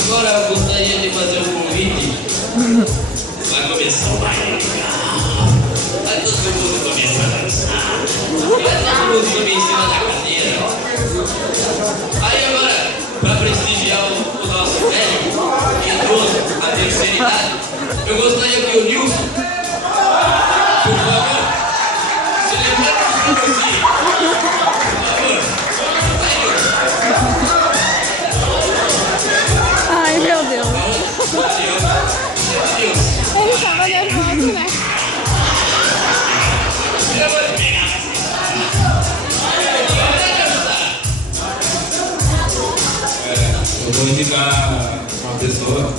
Agora eu gostaria de fazer um convite. Vai começar o baile legal. Vai todo mundo começar a dançar. Vai todo mundo subir em cima da cadeira. Aí agora, para prestigiar o nosso velho, idoso, a terceira idade, eu gostaria que o Nilson, por favor, se levante um pouquinho. Por favor. Vai, Nilson. Ai, meu Deus. Ele tava nervoso, né? Eu vou indicar uma pessoa.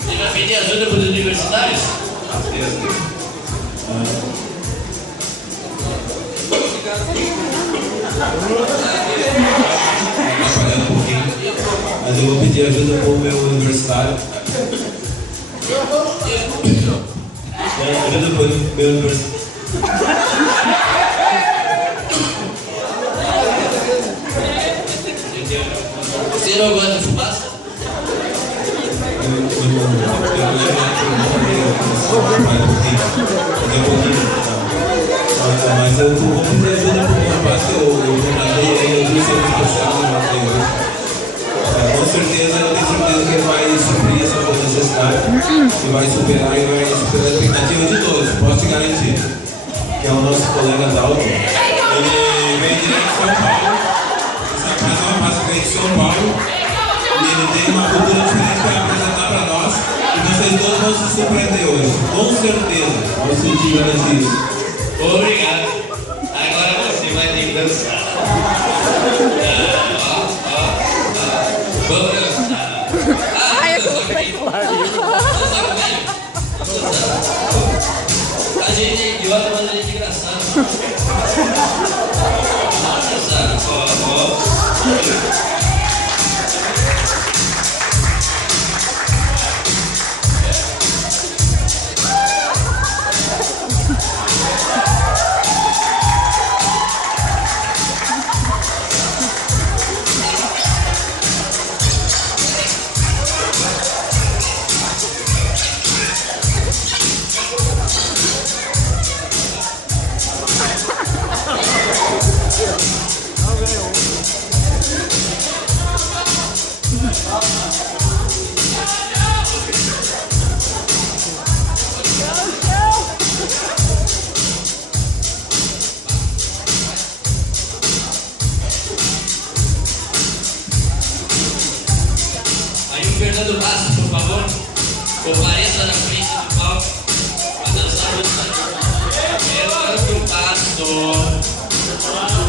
Você vai pedir ajuda para os universitários? Atrapalhando um pouquinho. Mas eu vou pedir ajuda para o meu universitário. Ajuda para o meu universitário. Você não gosta de fumaça? Mas eu vou pedir ajuda para o rapaz que eu contratei aí, eu disse que especial no Mateus. Com certeza, eu tenho certeza que ele vai suprir essa sua necessidade e vai superar a expectativa de todos, posso te garantir. Que é o nosso colega Dalton. Ele vem direto de São Paulo, esse rapaz é uma massa que vem de São Paulo e ele tem uma cultura diferente para apresentar para nós e vocês todos vão se surpreender hoje, com certeza, posso te garantir isso. Obrigado. Agora você vai ter que dançar. Vamos dançar. Ai, eu gostei. A gente é idiota, mas a gente é engraçado. Vamos dançar. Fernando Bastos, por favor, compareça na frente do palco para dançar o Fernando Bastos.